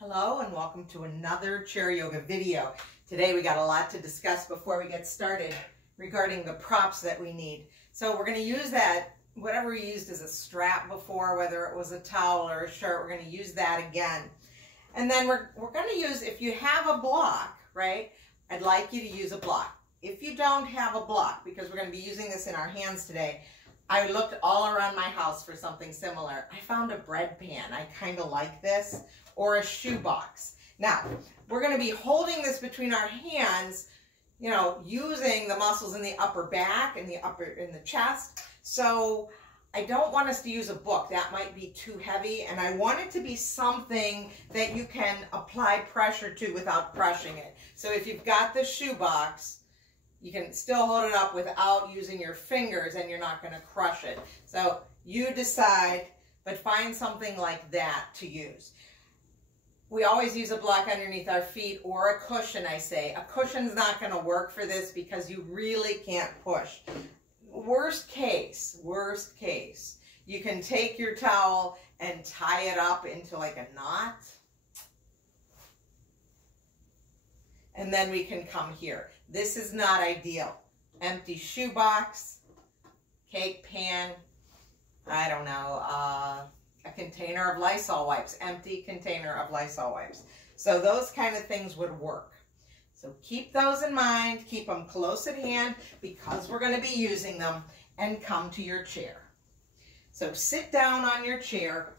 Hello and welcome to another chair yoga video. Today we got a lot to discuss before we get started regarding the props that we need. So we're going to use that, whatever we used as a strap before, whether it was a towel or a shirt, we're going to use that again. And then we're going to use, if you have a block, right, I'd like you to use a block. If you don't have a block, because we're going to be using this in our hands today, I looked all around my house for something similar. I found a bread pan. I kind of like this, or a shoe box. Now, we're going to be holding this between our hands, you know, using the muscles in the upper back and in the chest. So I don't want us to use a book. That might be too heavy, and I want it to be something that you can apply pressure to without crushing it. So if you've got the shoe box, you can still hold it up without using your fingers, and you're not going to crush it. So you decide, but find something like that to use. We always use a block underneath our feet or a cushion, I say. A cushion's not going to work for this because you really can't push. Worst case, you can take your towel and tie it up into like a knot. And then we can come here. This is not ideal. Empty shoebox, cake pan, I don't know, a container of Lysol wipes, empty container of Lysol wipes. So those kind of things would work. So keep those in mind, keep them close at hand because we're going to be using them, and come to your chair. So sit down on your chair,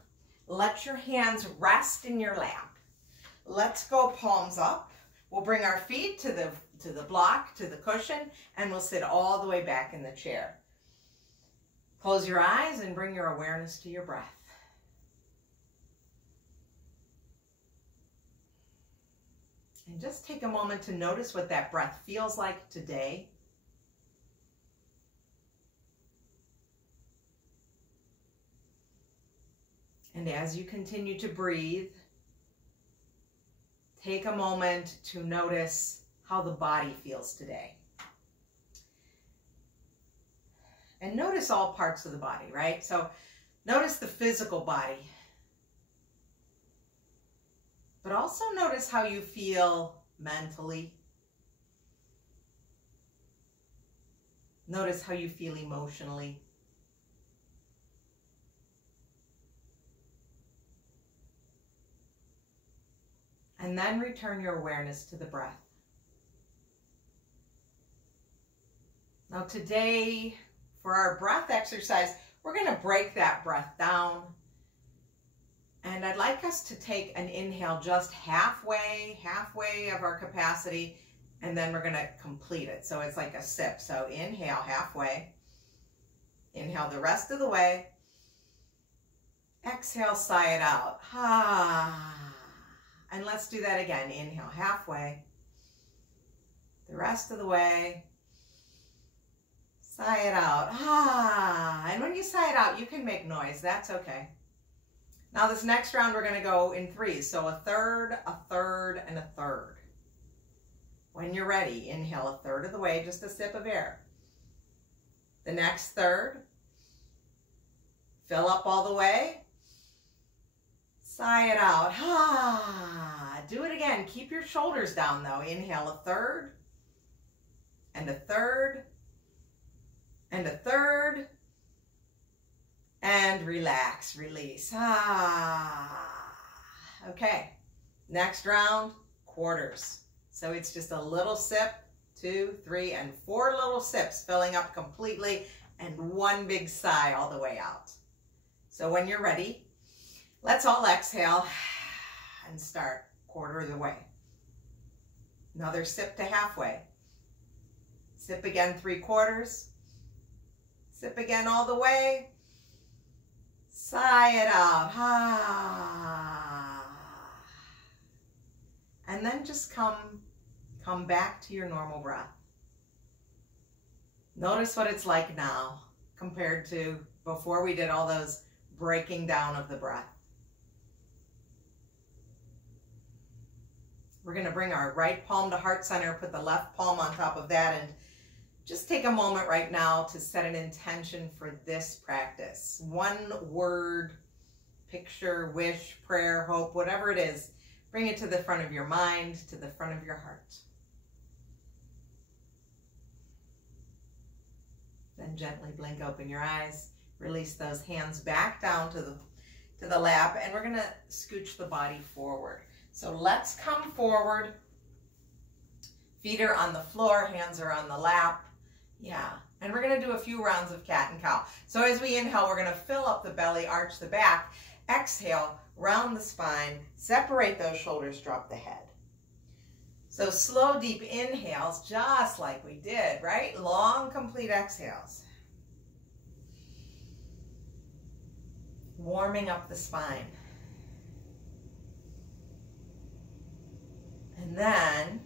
let your hands rest in your lap. Let's go palms up. We'll bring our feet to the block, to the cushion, and we'll sit all the way back in the chair. Close your eyes and bring your awareness to your breath. And just take a moment to notice what that breath feels like today. And as you continue to breathe, take a moment to notice how the body feels today. And notice all parts of the body, right? So notice the physical body. But also notice how you feel mentally. Notice how you feel emotionally. And then return your awareness to the breath. Now today, for our breath exercise, we're going to break that breath down. And I'd like us to take an inhale just halfway of our capacity, and then we're going to complete it. So it's like a sip. So inhale halfway. Inhale the rest of the way. Exhale, sigh it out. And let's do that again. Inhale halfway. The rest of the way. Sigh it out. And when you sigh it out, you can make noise. That's okay. Now this next round, we're going to go in threes. So a third, and a third. When you're ready, inhale a third of the way, just a sip of air. The next third, fill up all the way. Sigh it out. Do it again. Keep your shoulders down though. Inhale a third, and a third, and a third. And relax, release. Okay, next round, quarters. So it's just a little sip, 2, 3, and 4 little sips, filling up completely, and one big sigh all the way out. So when you're ready, let's all exhale and start quarter of the way. Another sip to halfway. Sip again 3/4. Sip again all the way. Sigh it out. And then just come back to your normal breath. Notice what it's like now compared to before we did all those breaking down of the breath. We're going to bring our right palm to heart center, put the left palm on top of that, and just take a moment right now to set an intention for this practice. One word, picture, wish, prayer, hope, whatever it is, Bring it to the front of your mind, to the front of your heart. Then gently blink open your eyes. Release those hands back down to the lap, and we're gonna scooch the body forward. So let's come forward. Feet are on the floor, hands are on the lap. Yeah, and we're gonna do a few rounds of cat and cow. So as we inhale, we're gonna fill up the belly, arch the back. Exhale, round the spine, separate those shoulders, drop the head. So slow, deep inhales, just like we did, right? Long, complete exhales. Warming up the spine. And then,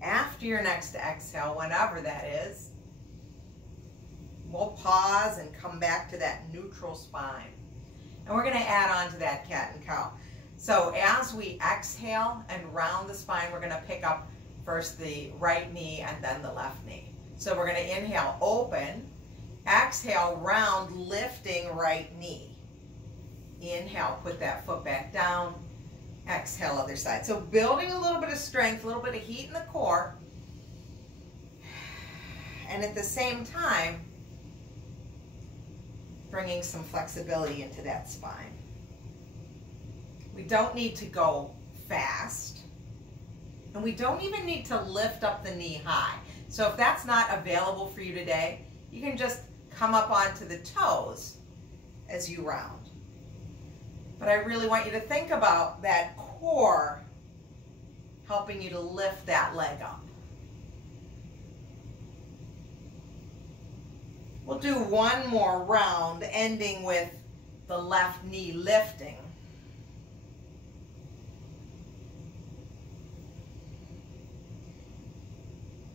after your next exhale, whenever that is, we'll pause and come back to that neutral spine. And we're going to add on to that cat and cow. So as we exhale and round the spine, we're going to pick up first the right knee and then the left knee. So we're going to inhale, open. Exhale, round, lifting right knee. Inhale, put that foot back down. Exhale, other side. So building a little bit of strength, a little bit of heat in the core. And at the same time, bringing some flexibility into that spine. We don't need to go fast. And we don't even need to lift up the knee high. So if that's not available for you today, you can just come up onto the toes as you round. But I really want you to think about that core helping you to lift that leg up. We'll do one more round, ending with the left knee lifting.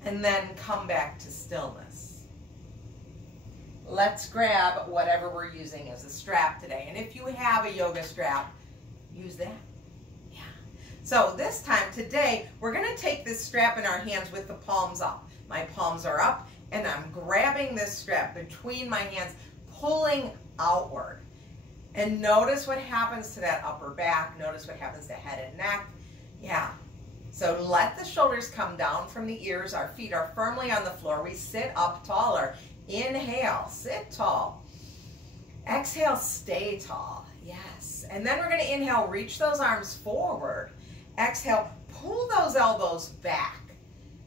And then come back to stillness. Let's grab whatever we're using as a strap today. And if you have a yoga strap, use that. Yeah. So this time today, we're going to take this strap in our hands with the palms up. My palms are up, and I'm grabbing this strap between my hands, pulling outward. And notice what happens to that upper back. Notice what happens to head and neck. Yeah. So let the shoulders come down from the ears. Our feet are firmly on the floor. We sit up taller. Inhale, sit tall. Exhale, stay tall. Yes. And then we're going to inhale, reach those arms forward. Exhale, pull those elbows back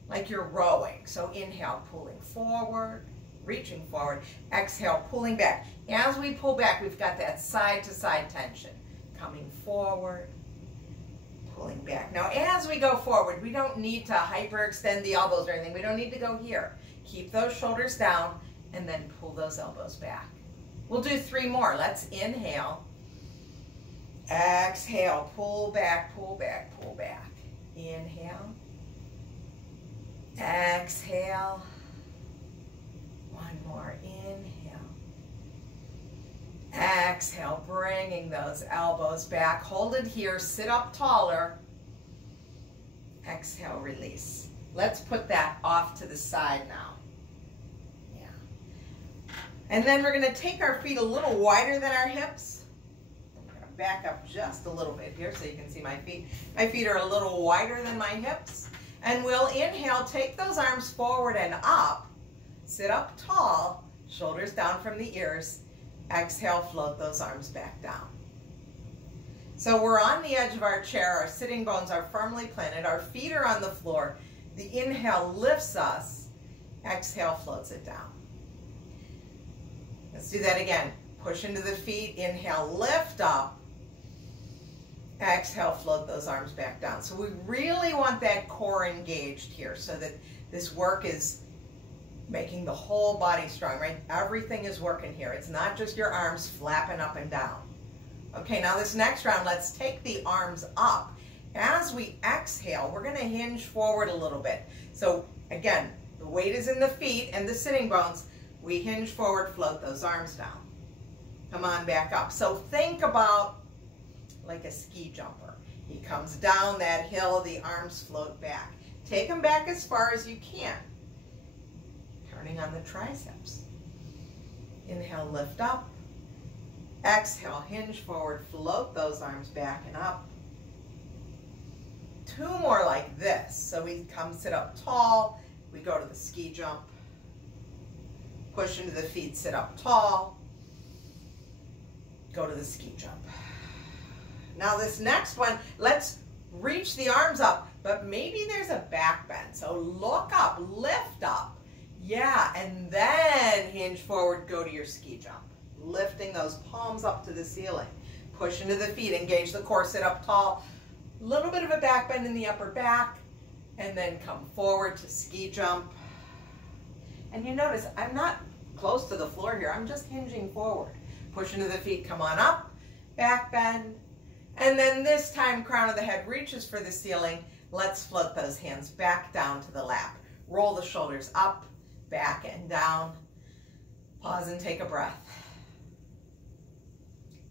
like you're rowing. So inhale, pulling forward, reaching forward. Exhale, pulling back. As we pull back, we've got that side-to-side tension. Coming forward, pulling back. Now, as we go forward, we don't need to hyperextend the elbows or anything. We don't need to go here. Keep those shoulders down and then pull those elbows back. We'll do 3 more. Let's inhale. Exhale, pull back, pull back, pull back. Inhale. Exhale. One more. Inhale. Exhale, bringing those elbows back. Hold it here. Sit up taller. Exhale, release. Let's put that off to the side now. Yeah. And then we're going to take our feet a little wider than our hips. I'm going to back up just a little bit here so you can see my feet. My feet are a little wider than my hips. And we'll inhale, take those arms forward and up. Sit up tall, shoulders down from the ears. Exhale, float those arms back down. So we're on the edge of our chair. Our sitting bones are firmly planted. Our feet are on the floor. The inhale lifts us. Exhale floats it down. Let's do that again. Push into the feet. Inhale, lift up. Exhale, float those arms back down. So we really want that core engaged here so that this work is making the whole body strong, right? Everything is working here. It's not just your arms flapping up and down. Okay, now this next round, let's take the arms up. As we exhale, we're going to hinge forward a little bit. So again, the weight is in the feet and the sitting bones. We hinge forward, float those arms down. Come on back up. So think about like a ski jumper. He comes down that hill, the arms float back. Take them back as far as you can. Turning on the triceps. Inhale, lift up. Exhale, hinge forward, float those arms back and up. 2 more like this. So we come sit up tall, we go to the ski jump, push into the feet, sit up tall, go to the ski jump. Now this next one, let's reach the arms up, but maybe there's a back bend. So look up, lift up. Yeah, and then hinge forward, go to your ski jump. Lifting those palms up to the ceiling. Push into the feet, engage the core, sit up tall. A little bit of a back bend in the upper back, and then come forward to ski jump. And you notice I'm not close to the floor here, I'm just hinging forward. Push into the feet, come on up, back bend. And then this time, crown of the head reaches for the ceiling. Let's float those hands back down to the lap. Roll the shoulders up, back and down. Pause and take a breath.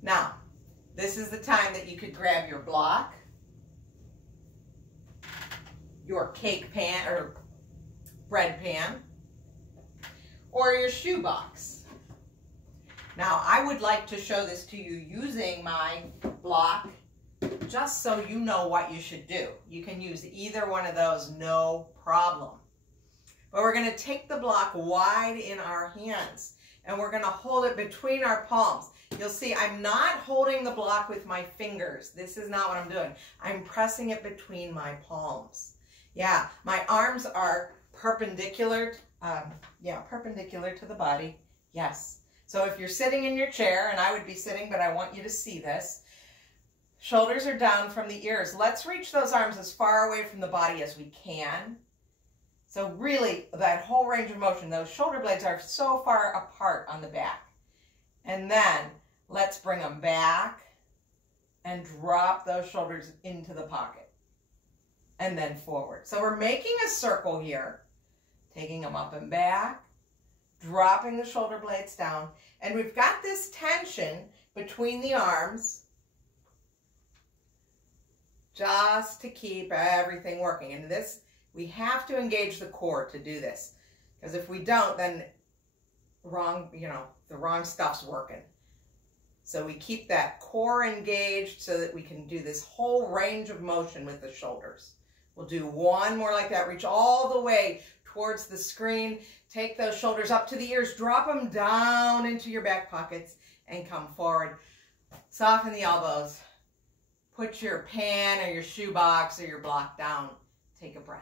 Now, this is the time that you could grab your block, your cake pan or bread pan, or your shoe box. Now, I would like to show this to you using my block, just so you know what you should do. You can use either one of those, no problem. But we're going to take the block wide in our hands, and we're going to hold it between our palms. You'll see I'm not holding the block with my fingers. This is not what I'm doing. I'm pressing it between my palms. Yeah, my arms are perpendicular, perpendicular to the body. Yes. So if you're sitting in your chair, and I would be sitting, but I want you to see this, shoulders are down from the ears. Let's reach those arms as far away from the body as we can. So really, that whole range of motion, those shoulder blades are so far apart on the back. And then let's bring them back and drop those shoulders into the pocket. And then forward. So we're making a circle here, taking them up and back, dropping the shoulder blades down. And we've got this tension between the arms just to keep everything working. And this, we have to engage the core to do this. Because if we don't, then the wrong stuff's working. So we keep that core engaged so that we can do this whole range of motion with the shoulders. We'll do one more like that. Reach all the way towards the screen. Take those shoulders up to the ears. Drop them down into your back pockets and come forward. Soften the elbows. Put your pan or your shoe box or your block down. Take a breath.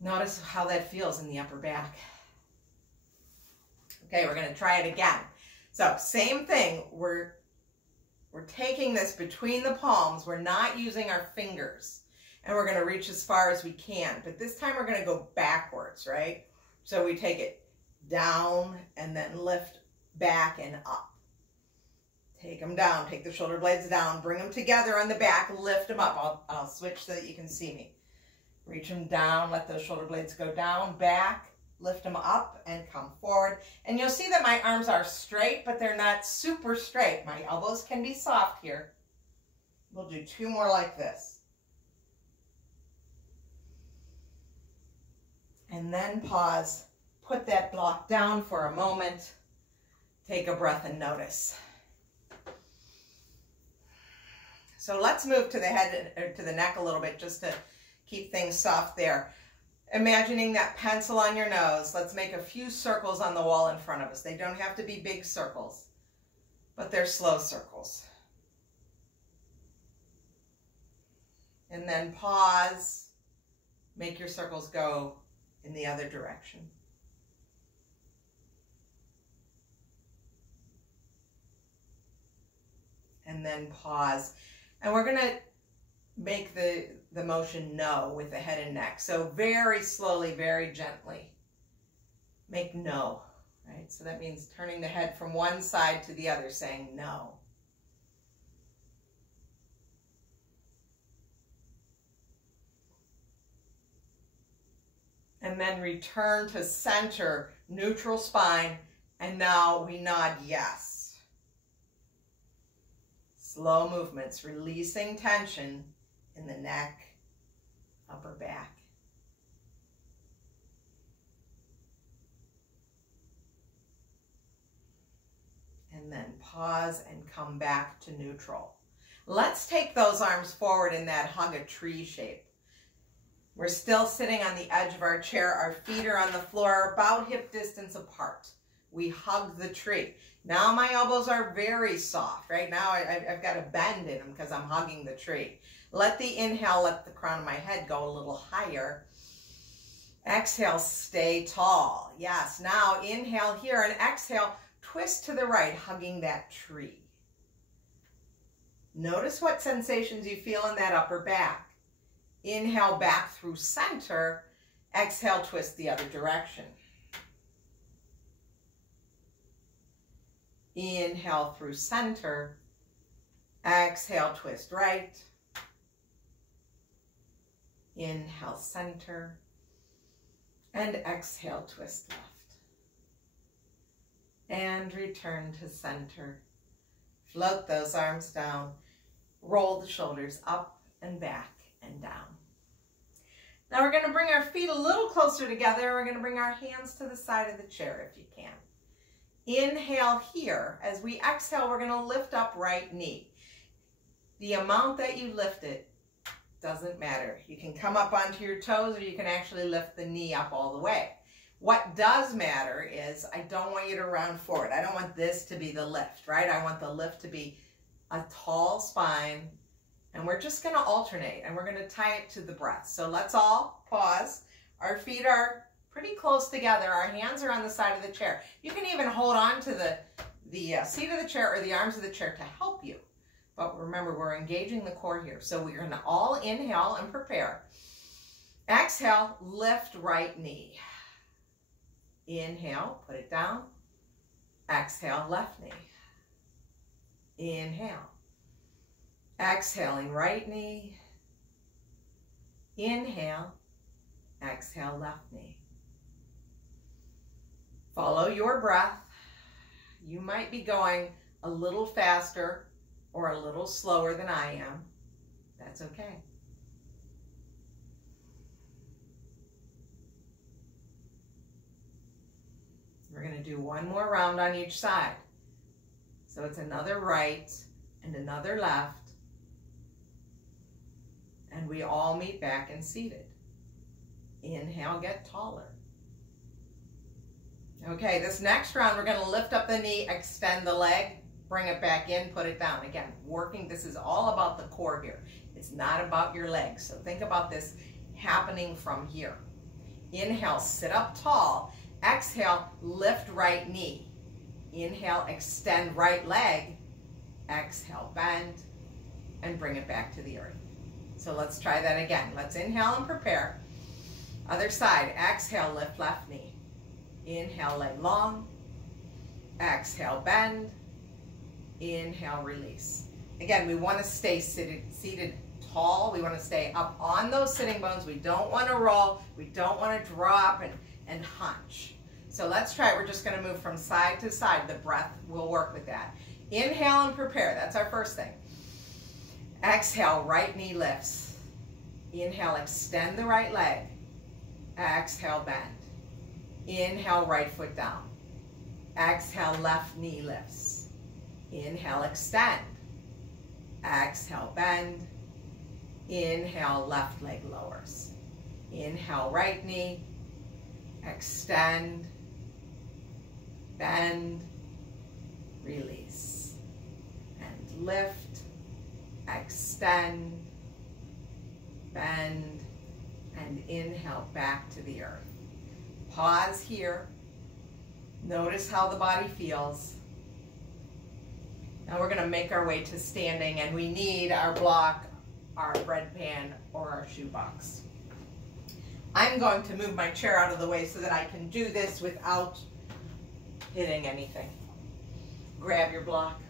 Notice how that feels in the upper back. Okay, we're going to try it again. So same thing. We're taking this between the palms. We're not using our fingers. And we're going to reach as far as we can. But this time we're going to go backwards, right? So we take it down and then lift back and up. Take them down. Take the shoulder blades down. Bring them together on the back. Lift them up. I'll switch so that you can see me. Reach them down. Let those shoulder blades go down. Back. Lift them up and come forward. And you'll see that my arms are straight, but they're not super straight. My elbows can be soft here. We'll do 2 more like this. And then pause. Put that block down for a moment. Take a breath and notice. So let's move to the head or to the neck a little bit just to keep things soft there. Imagining that pencil on your nose, let's make a few circles on the wall in front of us. They don't have to be big circles, but they're slow circles. And then pause, make your circles go in the other direction. And then pause. And we're going to make the motion no with the head and neck. So very slowly, very gently, make no, right? So that means turning the head from one side to the other, saying no. And then return to center, neutral spine, and now we nod yes. Slow movements, releasing tension in the neck, upper back. And then pause and come back to neutral. Let's take those arms forward in that hug a tree shape. We're still sitting on the edge of our chair. Our feet are on the floor, about hip distance apart. We hug the tree. Now my elbows are very soft. Right now I've got a bend in them because I'm hugging the tree. Let the inhale, let the crown of my head go a little higher. Exhale, stay tall. Yes, now inhale here and exhale, twist to the right, hugging that tree. Notice what sensations you feel in that upper back. Inhale back through center. Exhale, twist the other direction. Inhale through center. Exhale, twist right. Inhale, center. And exhale, twist left. And return to center. Float those arms down. Roll the shoulders up and back and down. Now we're going to bring our feet a little closer together. We're going to bring our hands to the side of the chair if you can. Inhale here. As we exhale, we're going to lift up right knee. The amount that you lift it doesn't matter. You can come up onto your toes or you can actually lift the knee up all the way. What does matter is I don't want you to round forward. I don't want this to be the lift, right? I want the lift to be a tall spine, and we're just going to alternate, and we're going to tie it to the breath. So let's all pause. Our feet are pretty close together. Our hands are on the side of the chair. You can even hold on to the seat of the chair or the arms of the chair to help you. But remember, we're engaging the core here. So we're going to all inhale and prepare. Exhale, lift right knee. Inhale, put it down. Exhale, left knee. Inhale. Exhaling right knee. Inhale. Exhale, left knee. Follow your breath. You might be going a little faster or a little slower than I am. That's okay. We're going to do one more round on each side. So it's another right and another left. And we all meet back and seated. Inhale, get taller. Okay, this next round, we're going to lift up the knee, extend the leg, bring it back in, put it down. Again, working, this is all about the core here. It's not about your legs. So think about this happening from here. Inhale, sit up tall. Exhale, lift right knee. Inhale, extend right leg. Exhale, bend, and bring it back to the earth. So let's try that again. Let's inhale and prepare. Other side. Exhale, lift left knee. Inhale, leg long. Exhale, bend. Inhale, release. Again, we want to stay seated tall. We want to stay up on those sitting bones. We don't want to roll. We don't want to drop and hunch. So let's try it. We're just going to move from side to side. The breath will work with that. Inhale and prepare. That's our first thing. Exhale, right knee lifts. Inhale, extend the right leg. Exhale, bend. Inhale, right foot down. Exhale, left knee lifts. Inhale, extend. Exhale, bend. Inhale, left leg lowers. Inhale, right knee. Extend. Bend. Release. And lift. Extend. Bend. And inhale back to the earth. Pause here. Notice how the body feels. Now we're going to make our way to standing, and we need our block, our bread pan, or our shoebox. I'm going to move my chair out of the way so that I can do this without hitting anything. Grab your block.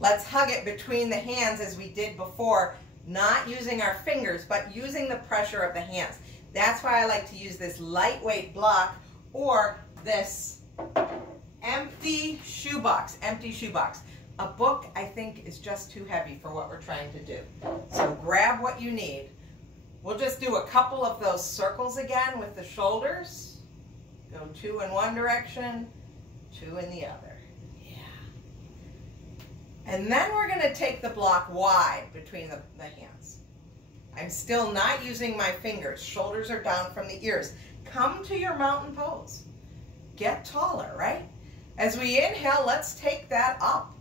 Let's hug it between the hands as we did before, not using our fingers, but using the pressure of the hands. That's why I like to use this lightweight block or this empty shoebox. A book, I think, is just too heavy for what we're trying to do. So grab what you need. We'll just do a couple of those circles again with the shoulders. Go 2 in one direction, 2 in the other. Yeah. And then we're going to take the block wide between the hands. I'm still not using my fingers. Shoulders are down from the ears. Come to your mountain pose. Get taller, right? As we inhale, let's take that up.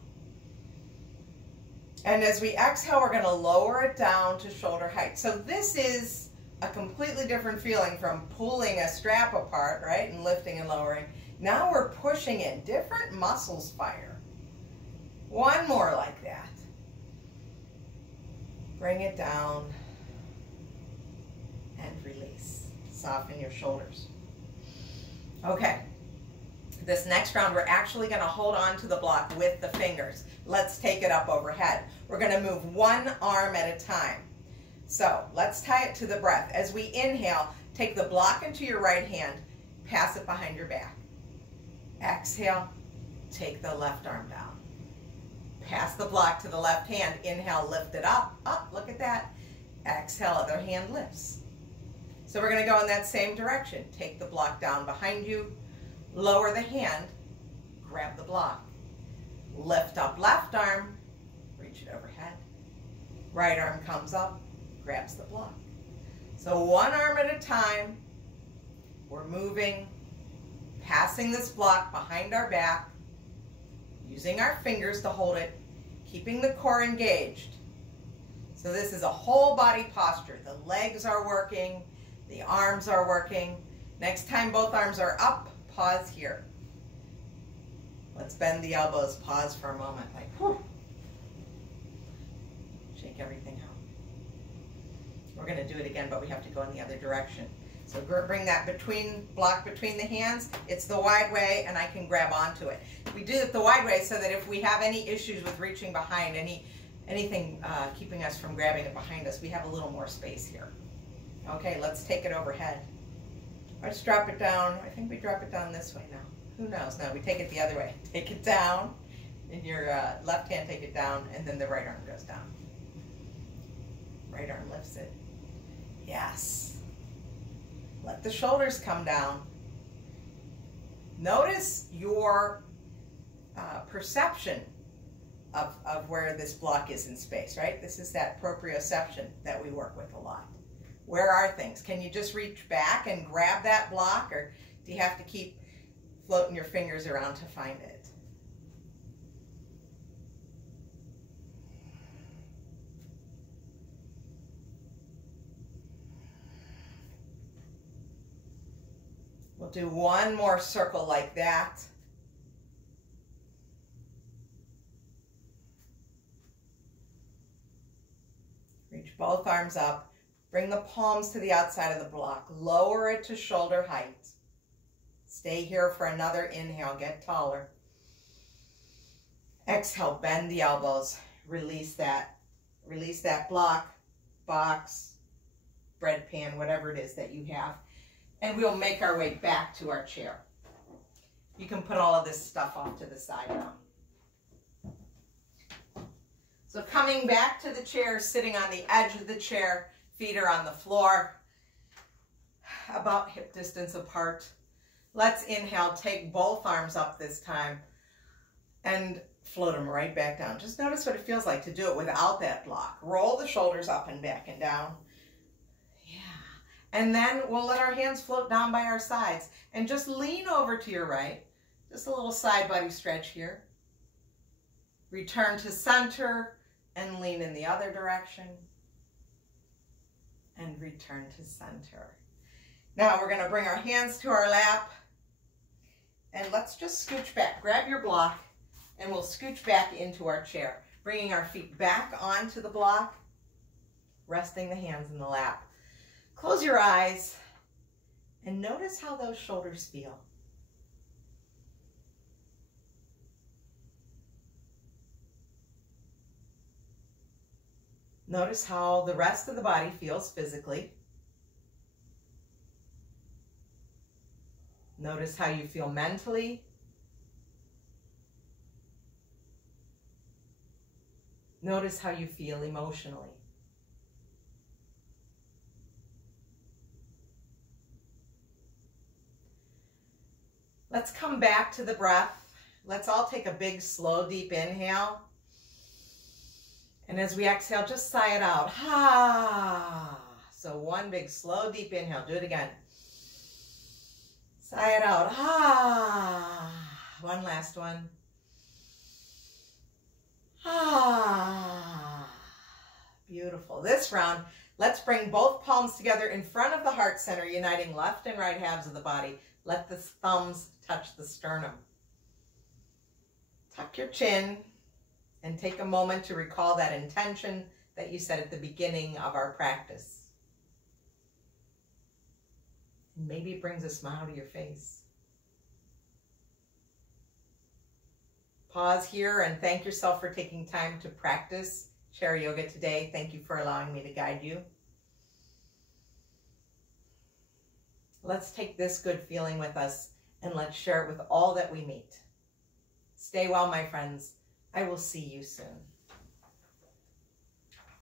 And as we exhale, we're going to lower it down to shoulder height. So this is a completely different feeling from pulling a strap apart, right, and lifting and lowering. Now we're pushing in. Different muscles fire. One more like that. Bring it down and release. Soften your shoulders. Okay. This next round, we're actually going to hold on to the block with the fingers. Let's take it up overhead. We're going to move one arm at a time. So let's tie it to the breath. As we inhale, take the block into your right hand, pass it behind your back. Exhale, take the left arm down. Pass the block to the left hand. Inhale, lift it up. Up, look at that. Exhale, other hand lifts. So we're going to go in that same direction. Take the block down behind you. Lower the hand, grab the block. Lift up left arm, reach it overhead. Right arm comes up, grabs the block. So one arm at a time, we're moving, passing this block behind our back, using our fingers to hold it, keeping the core engaged. So this is a whole body posture. The legs are working, the arms are working. Next time both arms are up, pause here. Let's bend the elbows. Pause for a moment. Like, whew. Shake everything out. We're going to do it again, but we have to go in the other direction. So bring that block between the hands. It's the wide way, and I can grab onto it. We do it the wide way so that if we have any issues with reaching behind, anything keeping us from grabbing it behind us, we have a little more space here. Okay, let's take it overhead. Let's drop it down. I think we drop it down this way now. Who knows? No, we take it the other way. Take it down. In your left hand, take it down, and then the right arm goes down. Right arm lifts it. Yes. Let the shoulders come down. Notice your perception of where this block is in space, right? This is that proprioception that we work with a lot. Where are things? Can you just reach back and grab that block, or do you have to keep floating your fingers around to find it? We'll do one more circle like that. Reach both arms up. Bring the palms to the outside of the block. Lower it to shoulder height. Stay here for another inhale. Get taller. Exhale, bend the elbows. Release that. Release that block, box, bread pan, whatever it is that you have. And we'll make our way back to our chair. You can put all of this stuff off to the side now. So coming back to the chair, sitting on the edge of the chair, feet are on the floor, about hip distance apart. Let's inhale, take both arms up this time, and float them right back down. Just notice what it feels like to do it without that block. Roll the shoulders up and back and down. Yeah. And then we'll let our hands float down by our sides. And just lean over to your right. Just a little side body stretch here. Return to center and lean in the other direction. And return to center. Now we're going to bring our hands to our lap. And let's just scooch back. Grab your block. And we'll scooch back into our chair, bringing our feet back onto the block, resting the hands in the lap. Close your eyes and notice how those shoulders feel. Notice how the rest of the body feels physically. Notice how you feel mentally. Notice how you feel emotionally. Let's come back to the breath. Let's all take a big, slow, deep inhale. And as we exhale, just sigh it out. Ha! So one big, slow, deep inhale. Do it again. Sigh it out. Ha! One last one. Ah, beautiful. This round, let's bring both palms together in front of the heart center, uniting left and right halves of the body. Let the thumbs touch the sternum. Tuck your chin and take a moment to recall that intention that you said at the beginning of our practice. And maybe it brings a smile to your face. Pause here and thank yourself for taking time to practice chair yoga today. Thank you for allowing me to guide you. Let's take this good feeling with us and let's share it with all that we meet. Stay well, my friends. I will see you soon.